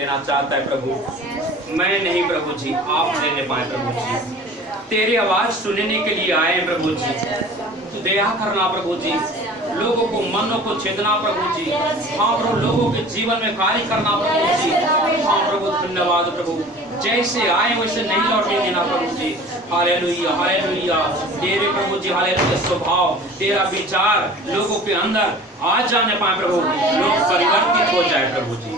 लेना चाहता है प्रभु। मैं नहीं प्रभु जी, आप लेने पाए प्रभु जी। तेरी आवाज सुनने के लिए आए हैं प्रभु जी। तू दया करना प्रभु जी, लोगों को मनों को छेदना प्रभु जी। हाँ प्रभु, लोगों के जीवन में कार्य करना प्रभु जी। हाँ प्रभु, धन्यवाद प्रभु। जैसे आए वैसे नहीं लौटने देना प्रभु जी। Hallelujah hallelujah. तेरे प्रभु जी हालेलुया स्वभाव, तेरा विचार लोगों के अंदर आ जाने पाए प्रभु, लोग परिवर्तित हो जाए प्रभु जी।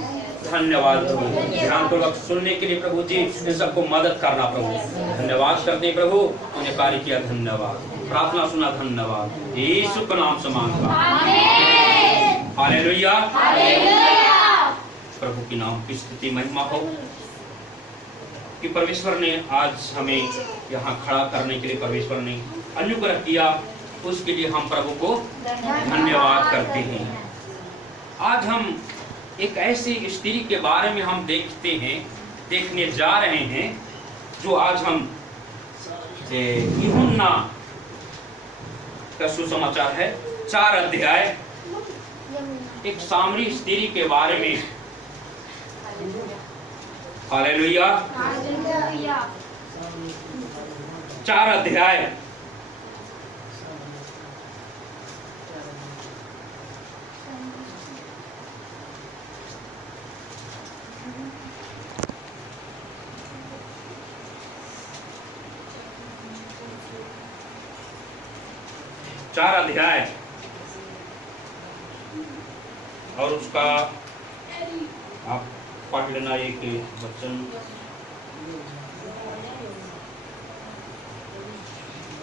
धन्यवाद प्रभु, ध्यानपूर्वक सुनने के लिए प्रभु जी, इन सबको मदद करना प्रभु। धन्यवाद करते हैं प्रभु, उन्हें कार्य किया, धन्यवाद। प्रार्थना सुना, धन्यवाद। यीशु का नाम से मांगता, हालेलुया। प्रभु की नाम की स्तुति महिमा हो कि परमेश्वर ने आज हमें यहाँ खड़ा करने के लिए परमेश्वर ने अनुग्रह किया, उसके लिए हम प्रभु को धन्यवाद करते हैं। आज हम एक ऐसी स्त्री के बारे में हम देखने जा रहे हैं, जो आज हम यूहन्ना का सुसमाचार है, 4 अध्याय, एक सामरी स्त्री के बारे में। हालेलुया। 4 अध्याय, और उसका आप पढ़ लेना, एक वचन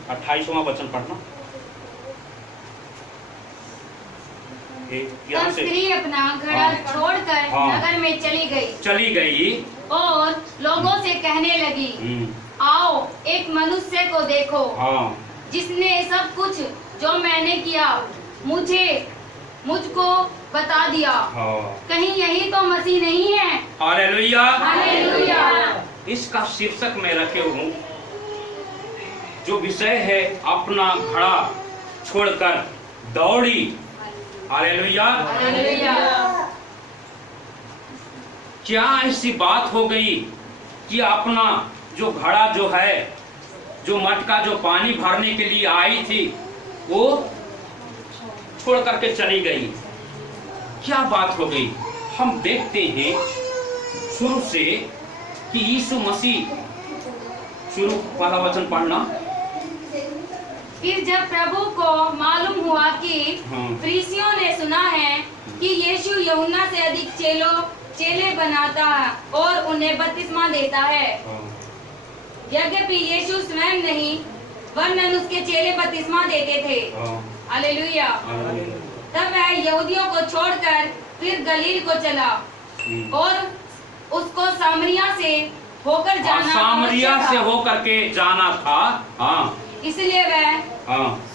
28वां वचन पढ़ना। तब स्त्री अपना घड़ा छोड़कर नगर में चली गई और लोगों से कहने लगी, आओ एक मनुष्य को देखो, जिसने सब कुछ जो मैंने किया मुझको बता दिया। कहीं यही तो मसीह नहीं है? Hallelujah hallelujah. इसका शीर्षक मैं रखे हूँ, जो विषय है अपना घड़ा छोड़कर दौड़ी। Hallelujah hallelujah. क्या ऐसी बात हो गई कि अपना जो घड़ा जो है, जो मटका जो पानी भरने के लिए आई थी, वो छोड़ करके चली गई? क्या बात हो गई? हम देखते हैं शुरू से कि यीशु मसीह, शुरू वाला वचन पढ़ना। फिर जब प्रभु को मालूम हुआ कि फरीसियों ने सुना है कि यीशु यूहन्ना से अधिक चेले बनाता है और उन्हें बपतिस्मा देता है, यद्यपि यीशु स्वयं नहीं वरन उसके चेले बपतिस्मा देते थे। हालेलुया। तब वह यहूदियों को छोड़कर फिर गलील को चला और उसको सामरिया से होकर जाना था। हाँ, इसलिए वह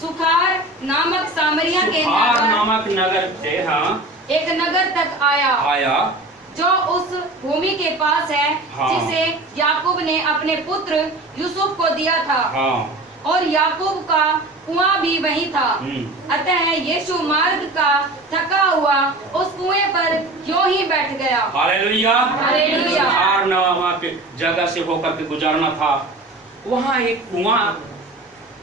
सुखार नामक सामरिया के नगर से एक नगर तक आया जो उस भूमि के पास है, जिसे याकूब ने अपने पुत्र यूसुफ को दिया था, और याकूब का कुआं भी वही था। अतः यीशु मार्ग का थका हुआ उस कुएं पर यूं ही बैठ गया। Hallelujah hallelujah. वहाँ के जगह से होकर के गुजारना था। वहाँ एक कुआं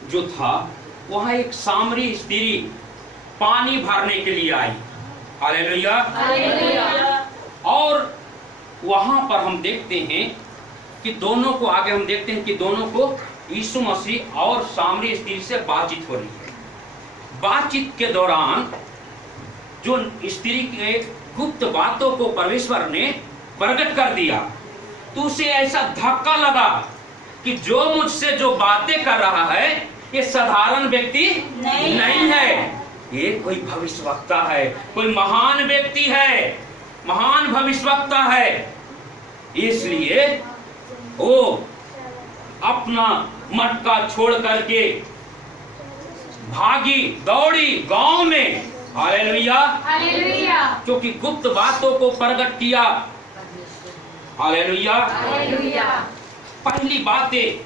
जो था, वहाँ एक सामरी स्त्री पानी भरने के लिए आई। Hallelujah hallelujah. और वहाँ पर हम देखते हैं कि दोनों को, आगे हम देखते हैं कि दोनों को यीशु मसीह और सामरी स्त्री से बातचीत हो रही है। बातचीत के दौरान जो स्त्री के गुप्त बातों को परमेश्वर ने प्रकट कर दिया, तो उसे ऐसा धक्का लगा कि जो मुझसे जो बातें कर रहा है, ये साधारण व्यक्ति नहीं है, ये कोई भविष्यवक्ता है, कोई महान व्यक्ति है, महान भविष्यवक्ता है। इसलिए वो अपना मटका छोड़ करके भागी, दौड़ी गांव में। Hallelujah hallelujah. क्योंकि गुप्त बातों को प्रकट किया। Hallelujah hallelujah. पहली बातें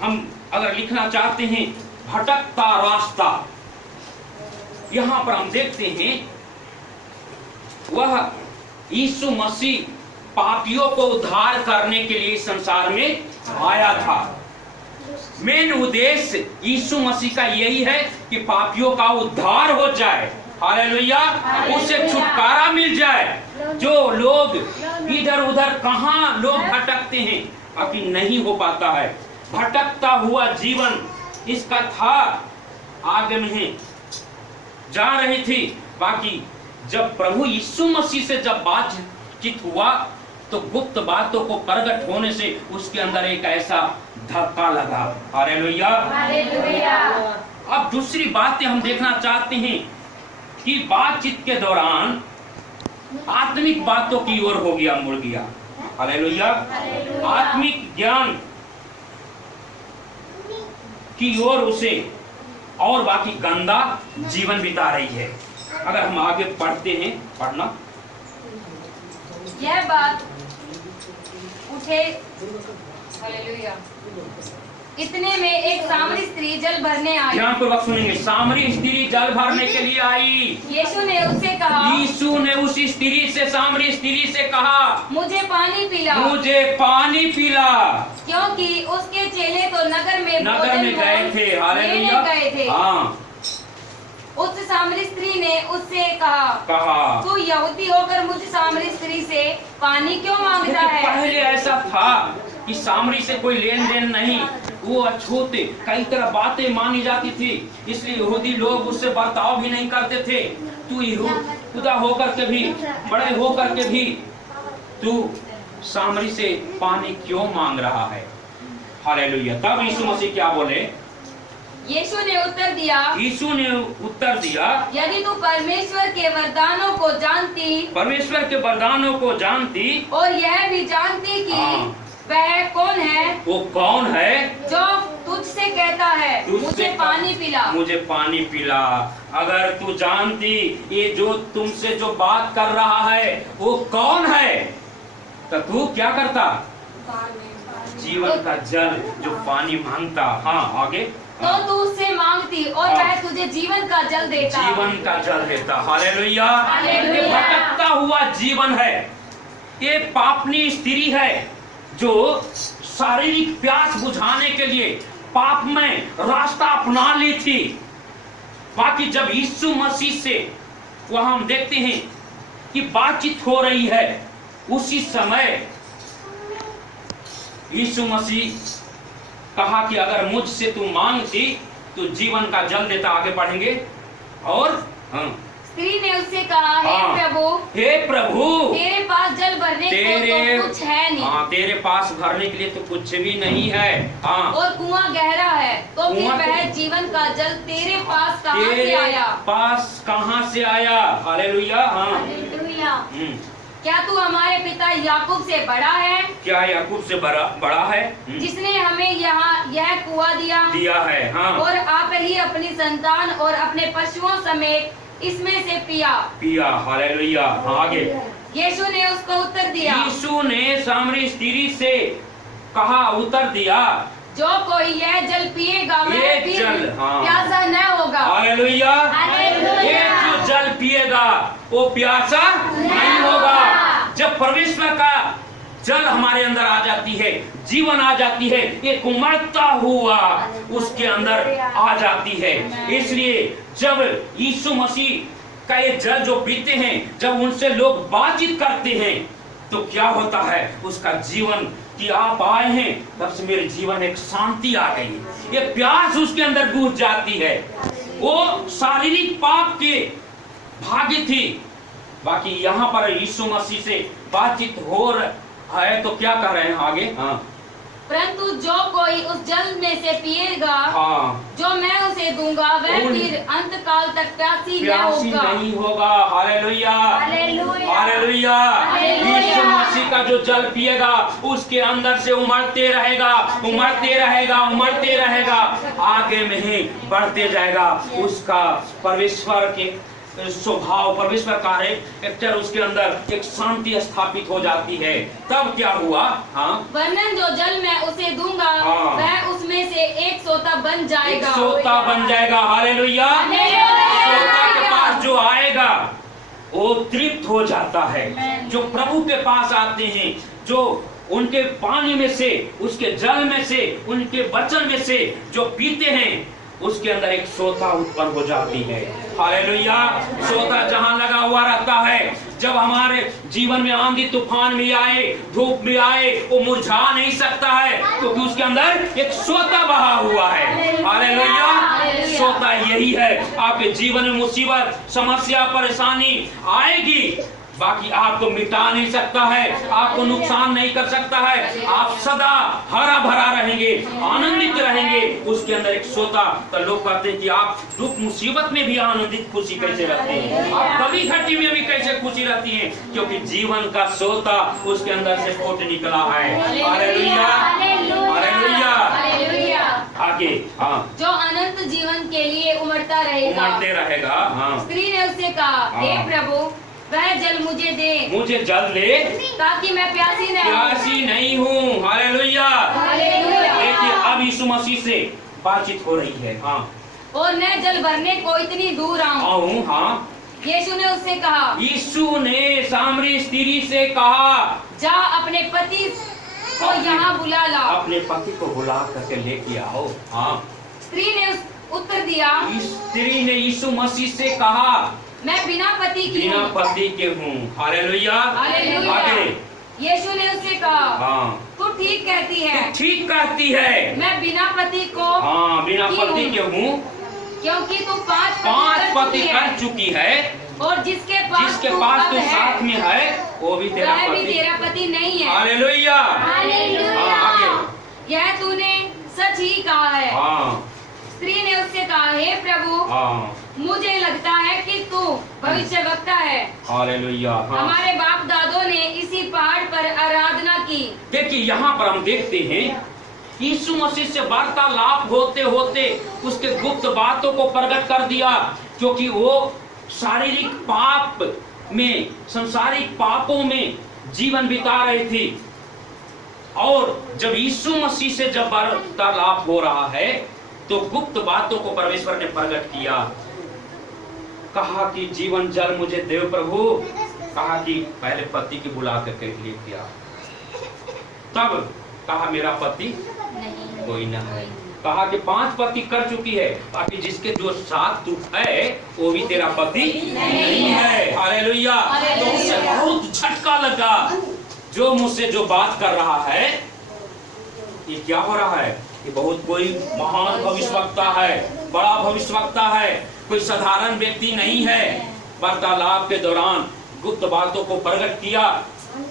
हम अगर लिखना चाहते हैं, भटकता रास्ता। यहाँ पर हम देखते हैं वह यीशु मसीह पापियों को उद्धार करने के लिए संसार में आया था। मेन उद्देश्य यीशु मसीह का यही है कि पापियों का उद्धार हो जाए। हालेलुया, उससे छुटकारा मिल जाए। जो लोग इधर उधर कहाँ लोग भटकते हैं, अभी नहीं हो पाता है। भटकता हुआ जीवन इसका था, आगे में जा रही थी। बाकी जब प्रभु यीशु मसीह से जब बातचीत हुआ तो गुप्त बातों को प्रकट होने से उसके अंदर एक ऐसा धक्का लगा। हालेलुया। अब दूसरी बातें हम देखना चाहते हैं कि बातचीत के दौरान आत्मिक बातों की ओर हो गया, मुड़ गया। हालेलुया। आत्मिक ज्ञान की ओर उसे और बाकी गंदा जीवन बिता रही है। अगर हम आगे पढ़ते हैं, पढ़ना। यह बात उठे, हालेलुया, इतने में एक सामरी स्त्री जल भरने आई। ध्यान पूर्वक सुनेंगे। सामरी स्त्री जल भरने के लिए आई। यीशु ने उससे कहा, यीशु ने उस स्त्री से, सामरी स्त्री से कहा, मुझे पानी पिला। मुझे पानी पिला। क्योंकि उसके चेले तो नगर में गए थे। हालेलुया। गए थे। हाँ। उस सामरी स्त्री ने उससे कहा, तू यहूदी होकर मुझ सामरी स्त्री से पानी क्यों मांगता है? पहले ऐसा था कि सामरी से कोई लेन देन नहीं, वो अछूत कई तरह बातें मानी जाती थी, इसलिए यहूदी लोग उससे बर्ताव भी नहीं करते थे। तू खुदा होकर के भी, बड़े होकर के भी तू सामरी से पानी क्यों मांग रहा है? हालेलुया। तब यीशु मसीह क्या बोले? यीशु ने उत्तर दिया, यदि तू परमेश्वर के वरदानों को जानती और यह भी जानती कि वह कौन है, वो कौन है जो तुझसे कहता है मुझे पानी पिला। मुझे पानी पिला। अगर तू जानती ये जो तुमसे जो बात कर रहा है वो कौन है, तो तू क्या करता? जीवन का जल जो पानी मांगता। हाँ, आगे। तो तू उससे मांगती और वह तुझे जीवन का जल देता। जीवन का जल देता। हालेलुया। हालेलुया। ये भटकता हुआ जीवन है, ये पापनी स्त्री है जो शारीरिक प्यास बुझाने के लिए पाप में रास्ता अपना ली थी। बाकी जब यीशु मसीह से वहां हम देखते हैं कि बातचीत हो रही है, उसी समय यीशु मसीह कहा कि अगर मुझसे तू मांगती तो जीवन का जल देता। आगे पढ़ेंगे। और स्त्री ने उससे कहा, हे प्रभु, तेरे पास जल भरने को तो कुछ है नहीं। हाँ, तेरे पास भरने के लिए तो कुछ भी नहीं है। हाँ, और कुआं गहरा है, तो फिर वह जीवन का जल तेरे पास कहाँ से आया? हालेलुया। हालेलुया। क्या तू हमारे पिता याकूब से बड़ा है? क्या याकूब से बड़ा है? जिसने हमें यहाँ यह कुआं दिया है। हाँ। और आप ही अपनी संतान और अपने पशुओं समेत इसमें से पिया। हालेलुया। आगे। यीशु ने उसको उत्तर दिया, यीशु ने सामरी स्त्री से कहा, उत्तर दिया, जो कोई यह जल पिएगा वह फिर हाँ, प्यासा न होगा। हालेलुया। ये जो जल पिएगा वो प्यासा नहीं होगा। जब परमेश्वर का जल हमारे अंदर आ जाती है, जीवन आ जाती है, एक उमड़ता हुआ उसके अंदर आ जाती है। इसलिए जब यीशु मसीह का ये जल जो पीते हैं, जब उनसे लोग बातचीत करते हैं तो क्या होता है? उसका जीवन कि आप आए हैं, तब से मेरे जीवन एक शांति आ गई, ये प्यास उसके अंदर बुझ जाती है। वो शारीरिक पाप के भागी थी। बाकी यहाँ पर यीशु मसीह से बातचीत हो रहा है तो क्या कर रहे हैं आगे? हाँ। परंतु जो कोई उस जल में से पिएगा, हाँ, जो मैं उसे दूंगा, वह फिर अंत काल तक प्यासी नहीं होगा। हालेलुया। हालेलुया। यीशु मसीह का जो जल पिएगा उसके अंदर से उमड़ते रहेगा, आगे में ही बढ़ते जाएगा। उसका परमेश्वर के स्वभाव, परमेश्वर का कैरेक्टर उसके अंदर एक शांति स्थापित हो जाती है। तब क्या हुआ? हाँ, वरन जो जल मैं उसे दूंगा, वह उसमें से एक सोता बन जाएगा। हालेलुया। सोता के पास जो आएगा वो तृप्त हो जाता है। जो प्रभु के पास आते हैं, जो उनके पानी में से, उसके जल में से, उनके वचन में से जो पीते हैं, उसके अंदर एक सोता उत्पन्न हो जाती है। हालेलुया। सोता जहां लगा हुआ रहता है, जब हमारे जीवन में आंधी तूफान भी आए, धूप भी आए, वो मुरझा नहीं सकता है, क्योंकि उसके अंदर एक सोता बहा हुआ है। हालेलुया। सोता यही है। आपके जीवन में मुसीबत, समस्या, परेशानी आएगी, बाकी आपको मिटा नहीं सकता है, आपको नुकसान नहीं कर सकता है। आप सदा हरा भरा रहेंगे, आनंदित रहेंगे। उसके अंदर एक सोता। तो लोग कहते हैं कि आप दुख मुसीबत में भी आनंदित खुशी कैसे रहते हैं, आप कभी घटी में भी कैसे खुशी रहती हैं, क्योंकि जीवन का सोता उसके अंदर से फूट निकला है। Hallelujah, hallelujah. आगे, हाँ, जो अनंत जीवन के लिए उमड़ता रहेगा, उमड़ते रहेगा। हाँ। स्त्री ने उससे कहा, हे प्रभु, वह जल मुझे दे, मुझे जल दे, ताकि मैं प्यासी नहीं हूँ। हालेलुया। देखिए, अब यीशु मसीह से बातचीत हो रही है। हाँ। और मैं जल भरने को इतनी दूर आऊँ। हाँ। यीशु ने उससे कहा, यीशु ने सामरी स्त्री से कहा, जा अपने पति को यहाँ बुला ला। अपने पति को बुला करके लेके आओ। हाँ। स्त्री ने उत्तर दिया, स्त्री ने यीशु मसीह से कहा, मैं बिना पति के हूँ। हालेलुया। आगे यीशु ने उससे कहा, हाँ, तू ठीक कहती है। ठीक कहती है, मैं बिना पति को, हाँ, बिना पति के हूँ, क्योंकि तू 5 पति कर चुकी है, और जिसके पास तू साथ में है, वो भी तेरा पति नहीं है। हालेलुया। आगे, यह तूने सच ही कहा है। हाँ। स्त्री ने उससे कहा, हे प्रभु, हाँ, मुझे लगता है कि तू भविष्यवक्ता है। हालेलुया। हाँ। हमारे बाप दादों ने इसी पहाड़ पर आराधना की। देखिए, यहाँ पर हम देखते हैं यीशु मसीह से वार्तालाप होते होते उसके गुप्त बातों को प्रकट कर दिया, क्योंकि वो शारीरिक पाप में, संसारिक पापों में जीवन बिता रहे थे। और जब यीशु मसीह से जब वार्तालाप हो रहा है, तो गुप्त बातों को परमेश्वर ने प्रकट किया। कहा कि जीवन जल मुझे देव प्रभु। कहा कि पहले पति की बुला करके लेके आ। तब कहा मेरा पति कोई ना है। कहा कि 5 पति कर चुकी है, ताकि जिसके जो साथ तू है वो भी तेरा पति नहीं है। हालेलुया। तो उसे बहुत झटका लगा, जो मुझसे जो बात कर रहा है, ये क्या हो रहा है, ये बहुत कोई महान भविष्यवक्ता है, बड़ा भविष्यवक्ता है, कोई साधारण व्यक्ति नहीं है। वार्तालाप के दौरान गुप्त बातों को प्रकट किया,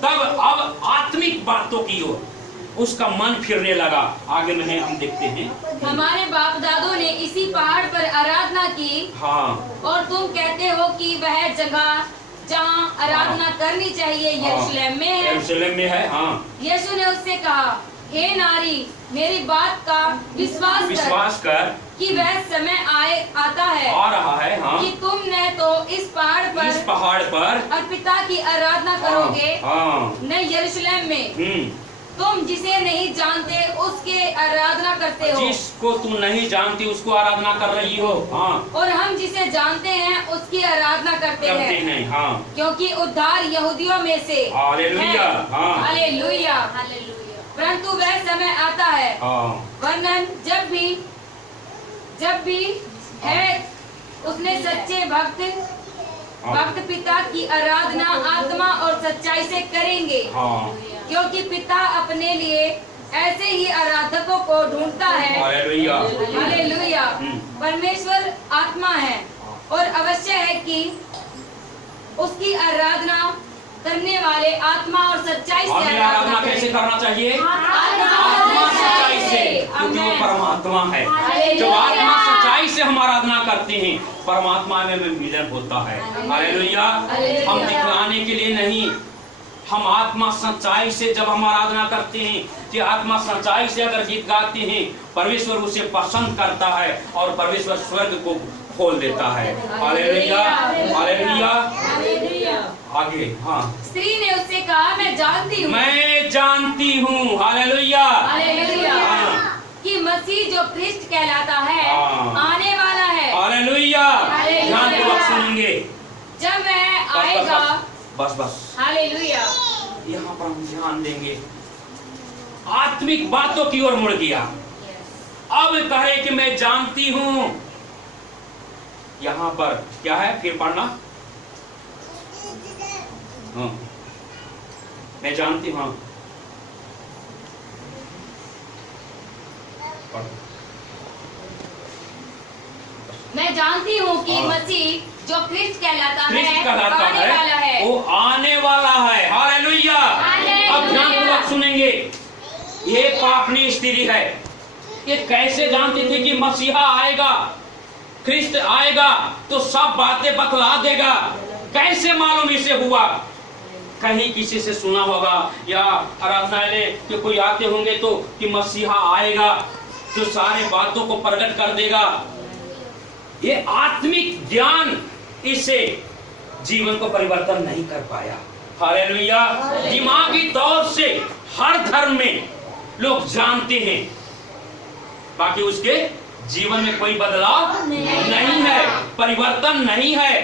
तब अब आत्मिक बातों की ओर उसका मन फिरने लगा। आगे में हम देखते हैं, हमारे बाप दादों ने इसी पहाड़ पर आराधना की। हाँ। और तुम कहते हो कि वह जगह जहाँ आराधना करनी चाहिए यरूशलेम में है। यरूशलेम में है। हाँ। यीशु ने उससे कहा, हे नारी, मेरी बात का विश्वास कर कि वह समय आता है, आ रहा है, हाँ, कि तुम न तो इस पहाड़ पर और पिता की आराधना करोगे, हाँ, न यरूशलेम में। तुम जिसे नहीं जानते उसके आराधना करते हो। जिसको तुम नहीं जानती उसको आराधना कर रही हो। हाँ। और हम जिसे जानते हैं उसकी आराधना करते हैं। हाँ। क्योंकि उद्धार यहूदियों में से है। हालेलुया। हाँ। हालेलुया। परंतु वह समय आता है, वर्णन जब भी है, उसने सच्चे भक्त पिता की आराधना आत्मा और सच्चाई से करेंगे। क्योंकि पिता अपने लिए ऐसे ही आराधकों को ढूंढता है। हालेलुया। हालेलुया। परमेश्वर आत्मा है, और अवश्य है कि उसकी आराधना करने वाले आत्मा और सच्चाई से आराधना कैसे करना चाहिए? आत्मा सच्चाई से, क्योंकि वो परमात्मा है। जब आत्मा सच्चाई से हम आराधना करते हैं, परमात्मा में मिलन होता है। हालेलुया। हम दिखलाने के लिए नहीं, हम आत्मा सच्चाई से जब हम आराधना करते हैं, कि आत्मा सच्चाई से अगर गीत गाते हैं, परमेश्वर उसे पसंद करता है और परमेश्वर स्वर्ग को खोल देता है। हालेलुया। हालेलुया। आगे, हाँ। स्त्री ने उससे कहा, मैं जानती हूँ। हालेलुया। कि मसीह जो ख्रिस्ट कहलाता है आने वाला है। हालेलुया। ध्यानपूर्वक सुनेंगे। जब वह आएगा। बस बस हालेलुया। यहाँ पर हम ध्यान देंगे, आत्मिक बातों की ओर मुड़ गया। अब कहे कि मैं जानती हूं, यहां पर क्या है, फिर पढ़ना। हाँ, मैं जानती हूं। मैं जानती हूँ कि मसीह जो ख्रिस्त कहलाता है, वाला है, वो आने वाला है। हालेलुया। अब ध्यानपूर्वक सुनेंगे। ये पापनी स्त्री है, ये कैसे जानती थी कि मसीहा आएगा, ख्रिस्त आएगा तो सब बातें बतला देगा? कैसे मालूम इसे हुआ? कहीं किसी से सुना होगा या आराधनालय के कोई आते होंगे तो कि मसीहा आएगा जो सारे बातों को प्रकट कर देगा। ये आत्मिक ज्ञान इसे जीवन को परिवर्तन नहीं कर पाया। हालेलुया। दिमागी तौर से हर धर्म में लोग जानते हैं, बाकी उसके जीवन में कोई बदलाव नहीं है, परिवर्तन नहीं है।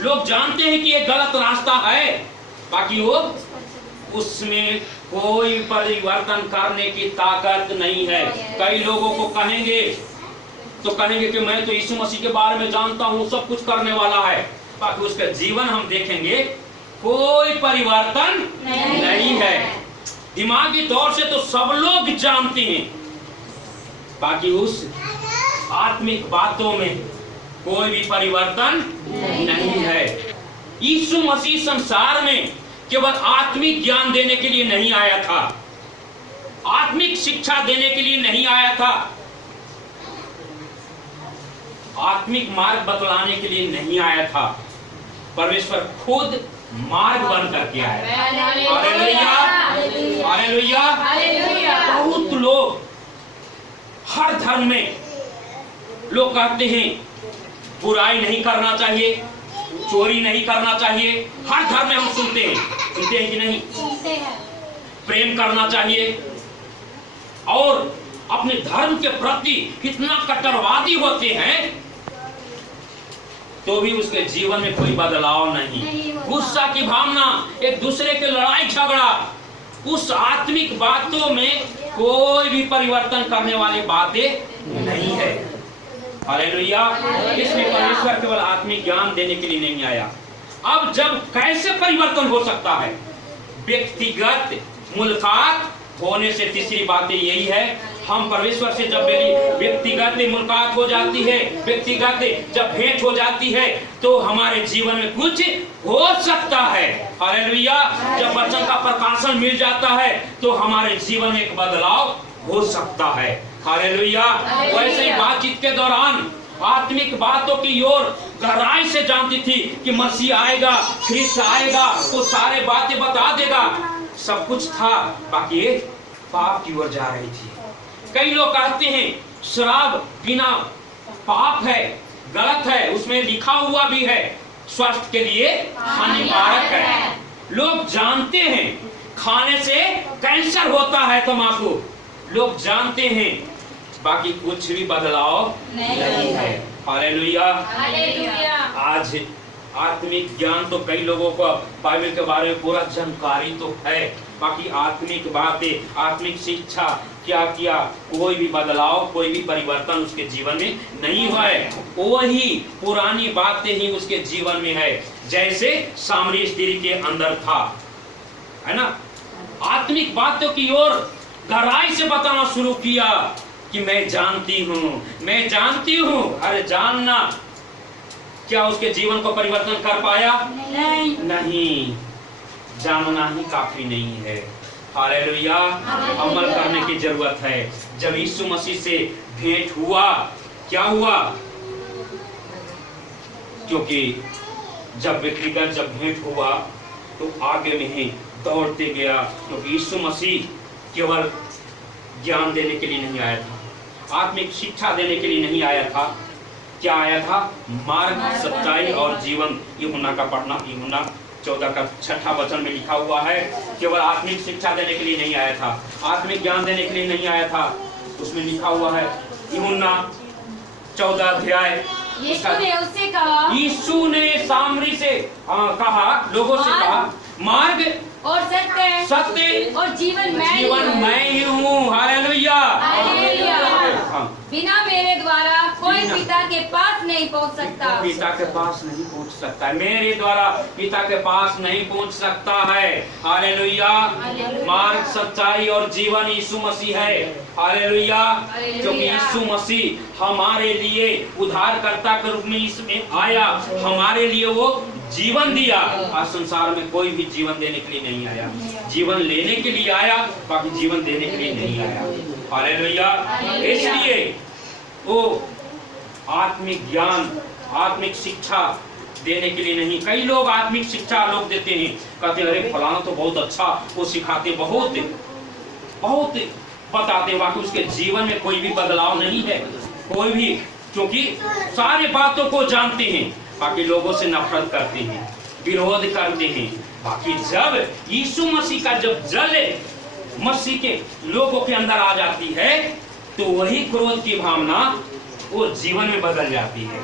लोग जानते हैं कि ये गलत रास्ता है, बाकी वो उसमें कोई परिवर्तन करने की ताकत नहीं है। कई लोगों को कहेंगे तो कहेंगे कि मैं तो यीशु मसीह के बारे में जानता हूं, सब कुछ करने वाला है, बाकी उसका जीवन हम देखेंगे कोई परिवर्तन नहीं है। दिमागी तौर से तो सब लोग जानते हैं, बाकी उस आत्मिक बातों में कोई भी परिवर्तन नहीं है। यीशु मसीह संसार में केवल आत्मिक ज्ञान देने के लिए नहीं आया था, आत्मिक शिक्षा देने के लिए नहीं आया था, आत्मिक मार्ग बतलाने के लिए नहीं आया था। परमेश्वर खुद मार्ग बन करके आया। Hallelujah, hallelujah, hallelujah. बहुत लोग हर धर्म में लोग कहते हैं बुराई नहीं करना चाहिए, चोरी नहीं करना चाहिए। हर धर्म में हम सुनते हैं कि नहीं? सुनते हैं। प्रेम करना चाहिए, और अपने धर्म के प्रति कितना कट्टरवादी होते हैं, तो भी उसके जीवन में कोई बदलाव नहीं। गुस्सा की भावना, एक दूसरे के लड़ाई झगड़ा, उस आत्मिक बातों में कोई भी परिवर्तन करने वाली बातें नहीं है। हालेलुया। इसमें परमेश्वर केवल आत्मिक ज्ञान देने के लिए नहीं आया। अब जब कैसे परिवर्तन हो सकता है? व्यक्तिगत मुलाकात होने से। तीसरी बात यही है, हम परमेश्वर से जब मेरी व्यक्तिगत मुलाकात हो जाती है, व्यक्तिगत जब भेंट हो जाती है, तो हमारे जीवन में कुछ हो सकता है। हालेलुया। जब वचन का प्रकाशन मिल जाता है तो हमारे जीवन में एक बदलाव हो सकता है। हालेलुया। वैसे ही बातचीत के दौरान आत्मिक बातों की ओर गहराई से जानती थी कि मसीह आएगा, ख्रिस्त आएगा, वो सारे बातें बता देगा। सब कुछ था, बाकी ये पाप की ओर जा रही थी। कई लोग कहते हैं शराब पीना पाप है, गलत है, उसमें लिखा हुआ भी है स्वास्थ्य के लिए हानिकारक है। लोग जानते हैं खाने से कैंसर होता है, तंबाकू, लोग जानते हैं, बाकी कुछ भी बदलाव नहीं है। Hallelujah, hallelujah. आज आत्मिक ज्ञान तो कई लोगों को बाइबल के बारे में पूरा जानकारी तो है, बाकी आत्मिक बातें, आत्मिक शिक्षा क्या किया, कोई भी बदलाव, कोई भी परिवर्तन उसके जीवन में नहीं हुआ है। वही पुरानी बातें ही उसके जीवन में है, जैसे सामरी स्त्री के अंदर था, है ना। आत्मिक बातों की ओर गहराई से बताना शुरू किया कि मैं जानती हूँ, मैं जानती हूँ। अरे जानना क्या उसके जीवन को परिवर्तन कर पाया? नहीं, जानना ही काफी नहीं है। हालेलुया। अमल करने की जरूरत है। जब यीशु मसीह से भेंट हुआ, क्या हुआ? क्योंकि जब व्यक्तिगत जब भेंट हुआ तो आगे में ही दौड़ते गया, क्योंकि यीशु मसीह केवल ज्ञान देने के लिए नहीं आया था, आत्मिक शिक्षा देने के लिए नहीं आया था। क्या आया था? मार्ग, सच्चाई और जीवन। यूहन्ना का पढ़ना, यूहन्ना 14 का 6 वचन में लिखा हुआ है, केवल आत्मिक शिक्षा देने के लिए नहीं आया था, आत्मिक ज्ञान देने के लिए नहीं आया था। उसमें लिखा हुआ है यूहन्ना 14 अध्याय यीशु ने उससे कहा, यीशु ने सामरी से कहा, लोगों से कहा, मार्ग और सत्य और जीवन मैं ही हूँ। हालेलुया। हाँ। बिना मेरे द्वारा कोई पिता के पास नहीं पहुँच सकता। पिता के पास नहीं पहुँच सकता, मेरे द्वारा पिता के पास नहीं पहुँच सकता है। हालेलुया। मार्ग, सच्चाई और जीवन यीशु मसीह है। हालेलुया। क्योंकि यीशु मसीह हमारे लिए उद्धारकर्ता के रूप में इसमें आया, हमारे लिए वो जीवन दिया। आज संसार में कोई भी जीवन देने के लिए नहीं आया, जीवन लेने के लिए आया, बाकी जीवन देने के लिए नहीं आया। हालेलुया। इसलिए वो आत्मिक ज्ञान, आत्मिक शिक्षा देने के लिए नहीं। कई लोग आत्मिक शिक्षा लोग देते हैं, कहते हैं अरे फलाना तो बहुत अच्छा वो सिखाते, बहुत बहुत बताते, बाकी उसके जीवन में कोई भी बदलाव नहीं है, कोई भी, क्योंकि सारे बातों को जानते हैं, बाकी लोगों से नफरत करते हैं, विरोध करते हैं। बाकी जब यीशु मसीह का जब जल मसीह के लोगों के अंदर आ जाती है, तो वही क्रोध की भावना वो जीवन में बदल जाती है,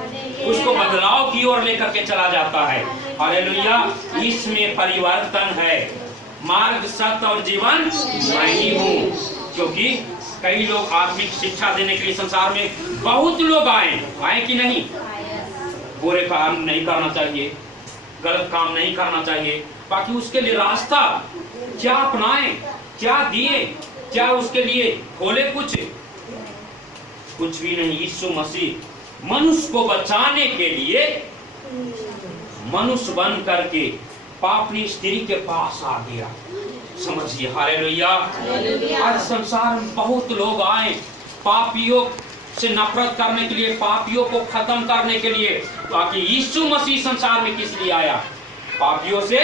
उसको बदलाव की ओर लेकर के चला जाता है। हालेलुया। इसमें परिवर्तन है। मार्ग, सत्य और जीवन मैं ही हूँ। क्योंकि कई लोग आत्मिक शिक्षा देने के लिए संसार में बहुत लोग आए कि नहीं, बुरे काम नहीं करना चाहिए, गलत काम नहीं करना चाहिए, बाकी उसके लिए रास्ता क्या अपनाएं, क्या दिए, क्या उसके लिए खोले, कुछ भी नहीं। यीशु मसीह मनुष्य को बचाने के लिए मनुष्य बन करके पापनी स्त्री के पास आ गया। समझिए। हालेलुया। आज संसार में बहुत लोग आए पापियों से नफरत करने के लिए, पापियों को खत्म करने के लिए, ताकि यीशु मसीह संसार में किस लिए आया? पापियों से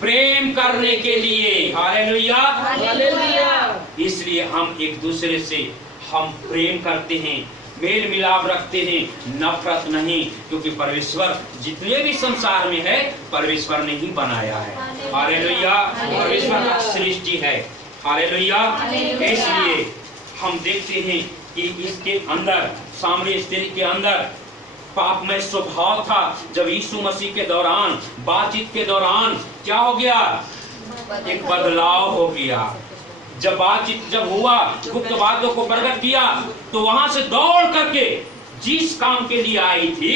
प्रेम करने के लिए। हालेलुया। इसलिए हम एक दूसरे से हम प्रेम करते हैं, मेल मिलाप रखते हैं, नफरत नहीं, क्योंकि परमेश्वर जितने भी संसार में है परमेश्वर ने ही बनाया है। हालेलुया। परमेश्वर का सृष्टि है। हालेलुया। इसलिए हम देखते हैं कि इसके अंदर, सामरी स्त्री के अंदर पापमय स्वभाव था। जब यीशु मसीह के दौरान, बातचीत के दौरान क्या हो गया? एक बदलाव हो गया। जब बातचीत जब हुआ, गुप्त बातों को प्रकट किया, तो वहां से दौड़ करके जिस काम के लिए आई थी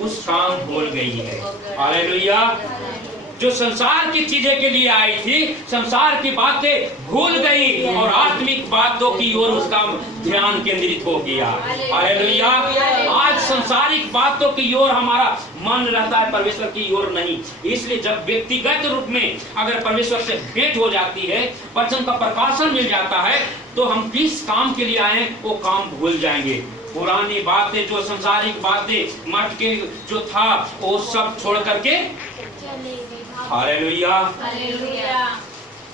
उस काम भूल गई है। हालेलुया। जो संसार की चीजें के लिए आई थी, संसार की बातें भूल गई और आत्मिक बातों की ओर उसका ध्यान केंद्रित हो गया। हालेलुया। आज संसारिक बातों की ओर हमारा मन रहता है, परमेश्वर की ओर नहीं। इसलिए जब व्यक्तिगत रूप में अगर परमेश्वर से भेंट हो जाती है, वचन का प्रकाशन मिल जाता है, तो हम किस काम के लिए आए वो काम भूल जाएंगे। पुरानी बातें, जो संसारिक बातें, मठ के जो था वो सब छोड़ करके, हालेलुया,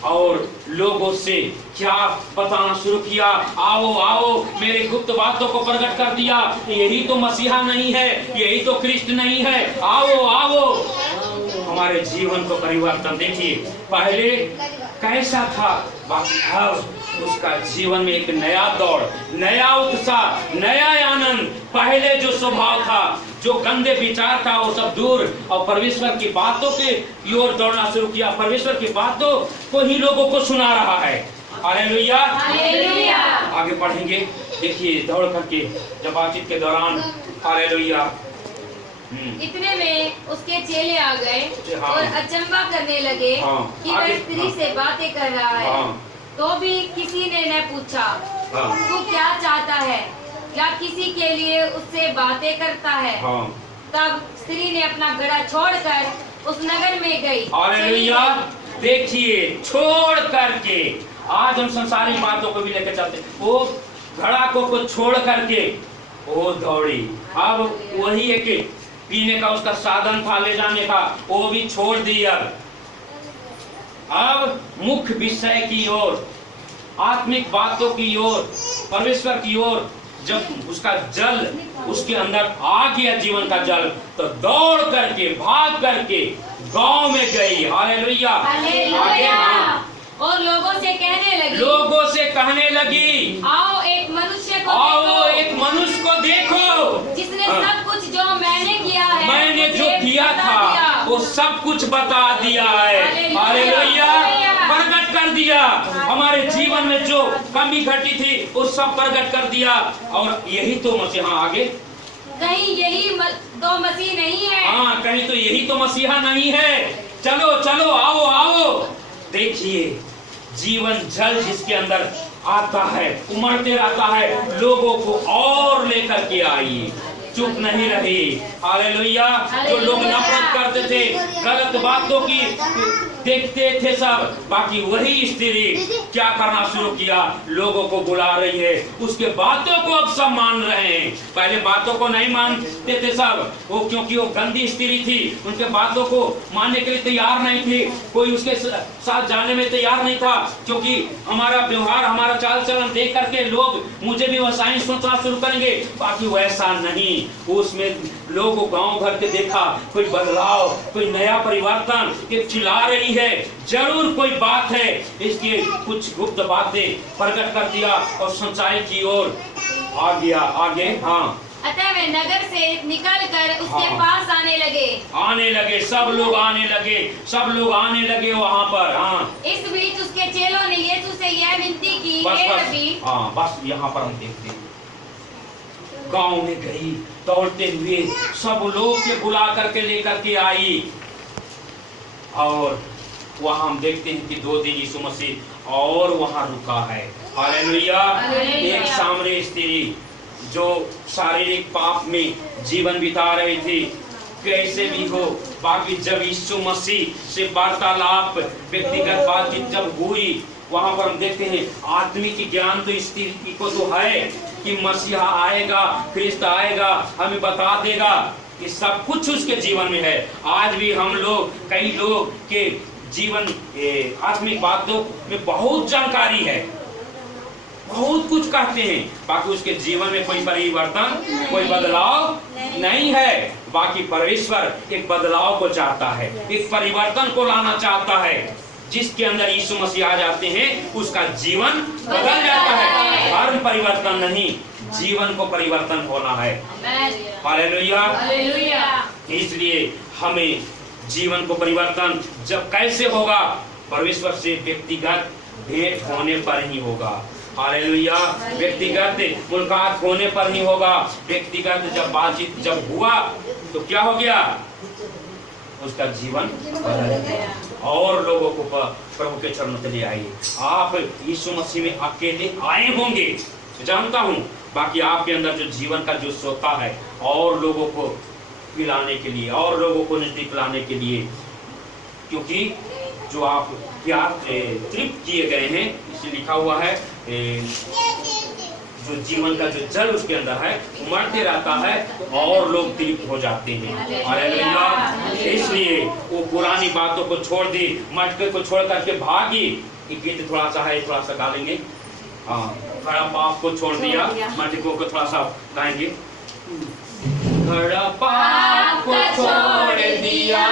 और लोगों से क्या बताना शुरू किया? आओ आओ, मेरे गुप्त बातों को प्रकट कर दिया। यही तो मसीहा नहीं है, यही तो क्रिस्ट नहीं है, आओ आओ। हमारे जीवन को परिवर्तन देखिए, पहले कैसा था, अब उसका जीवन में एक नया दौड़, नया उत्साह, नया आनंद। पहले जो स्वभाव था, जो गंदे विचार था, वो सब दूर, और परमेश्वर की बातों की ओर दौड़ना शुरू किया। परमेश्वर की बातों को ही लोगों को सुना रहा है। हालेलुया। आगे पढ़ेंगे, देखिए दौड़ करके जब बातचीत के दौरान, हालेलुया। इतने में उसके चेले आ गए और अचंभा करने लगे कि वह स्त्री से बातें कर रहा है। तो भी किसी ने न पूछा, तू क्या चाहता है, या किसी के लिए उससे बातें करता है। तब स्त्री ने अपना घड़ा छोड़कर उस नगर में गई। हालेलुया। देखिए, छोड़ करके, आज हम संसारिक बातों को भी लेकर चलते, वो घड़ा को छोड़ करके वो दौड़ी। अब वही एक पीने का उसका साधन था, ले जाने का, वो भी छोड़ दिया। अब मुख्य विषय की ओर, आत्मिक बातों की ओर, परमेश्वर की ओर जब उसका जल उसके अंदर आ गया, जीवन का जल, तो दौड़ करके, भाग करके गांव में गई। हालेलुया। और लोगों से कहने लगी, आओ एक मनुष्य को देखो जिसने सब किया था वो सब कुछ बता दिया है। हालेलुया, प्रकट कर दिया। हमारे जीवन में जो कमी घटी थी वो सब प्रकट कर दिया। और यही तो मसीहा आगे, कहीं यही तो मसीह नहीं है। हाँ, कहीं तो यही तो मसीहा नहीं है। चलो चलो, आओ आओ, देखिए जीवन जल जिसके अंदर आता है, उमड़ते रहता है, लोगों को और लेकर के आई, चुप नहीं रही। हालेलुया। जो लोग नफरत करते थे, गलत बातों की देखते थे सब, बाकी वही स्त्री क्या करना शुरू किया, लोगों को बुला रही है, उसके बातों को अब सब मान रहे हैं। पहले बातों को नहीं मानते थे सब, वो क्योंकि वो गंदी स्त्री थी, उनके बातों को मानने के लिए तैयार नहीं थी, कोई उसके साथ जाने में तैयार नहीं था, क्योंकि हमारा व्यवहार, हमारा चाल चलन देख करके लोग मुझे भी वैसा सोचना शुरू करेंगे। बाकी वैसा नहीं, उसमें लोगों गांव भर के देखा, कोई बदलाव, कोई नया परिवर्तन, ये चिल्ला रही है, जरूर कोई बात है, इसके कुछ गुप्त बातें प्रकट कर दिया और सच्चाई की ओर आ गया आगे। हाँ, अतः वे नगर से निकलकर उसके हाँ, पास आने लगे, सब लोग आने लगे वहाँ पर। हाँ, इस बीच उसके चेलों ने यीशु से यह विनती की, बस हे बस, रब्बी। हाँ, बस यहाँ पर हम देखते हैं, गांव में गई दौड़ते हुए, सब लोग के बुला करके लेकर के आई, और वहां हम देखते हैं कि 2 दिन यीशु मसीह और वहां रुका है। हालेलुया। एक सामरी स्त्री जो शारीरिक पाप में जीवन बिता रही थी, कैसे भी हो, बाकी जब यीशु मसीह से वार्तालाप, व्यक्तिगत बातचीत जब हुई, वहां पर हम देखते हैं आत्मिक ज्ञान तो स्त्री को तो है कि मसीहा आएगा, ख्रिस्त आएगा, हमें बता देगा, कि सब कुछ उसके जीवन में है। आज भी हम लोग, कई लोग के जीवन आत्मिक बातों में बहुत जानकारी है, बहुत कुछ कहते हैं, बाकी उसके जीवन में कोई परिवर्तन, कोई बदलाव नहीं है। बाकी परमेश्वर एक बदलाव को चाहता है, एक परिवर्तन को लाना चाहता है। जिसके अंदर यीशु मसीह आ जाते हैं, उसका जीवन बदल जाता है। धर्म परिवर्तन नहीं, जीवन को परिवर्तन होना है। हालेलुया। इसलिए हमें जीवन को परिवर्तन जब कैसे होगा, परमेश्वर से व्यक्तिगत भेंट होने पर ही होगा। हालेलुया। व्यक्तिगत मुलाकात होने पर ही होगा। व्यक्तिगत जब बातचीत जब हुआ तो क्या हो गया, उसका जीवन बदल गया और लोगों को प्रभु के चरणों में ले आइए। आप यीशु मसीह में अकेले आए होंगे, जानता हूँ, बाकी आपके अंदर जो जीवन का जो सोता है, और लोगों को पिलाने के लिए, और लोगों को नजदीक लाने के लिए, क्योंकि जो आप प्यार तृप्त किए गए हैं, इसे लिखा हुआ है, जो जीवन का जो जल उसके अंदर है उमड़ते रहता है और लोग तृप्त हो जाते हैं। हालेलुया। इसलिए वो पुरानी बातों को छोड़ दी, मटके को छोड़ करके भागी। गीत थोड़ा सा है, थोड़ा सा गा लेंगे। हाँ, खड़ा पाप को छोड़ दिया, मटकों को थोड़ा सा गाएंगे। खड़ा पाप को छोड़ दिया,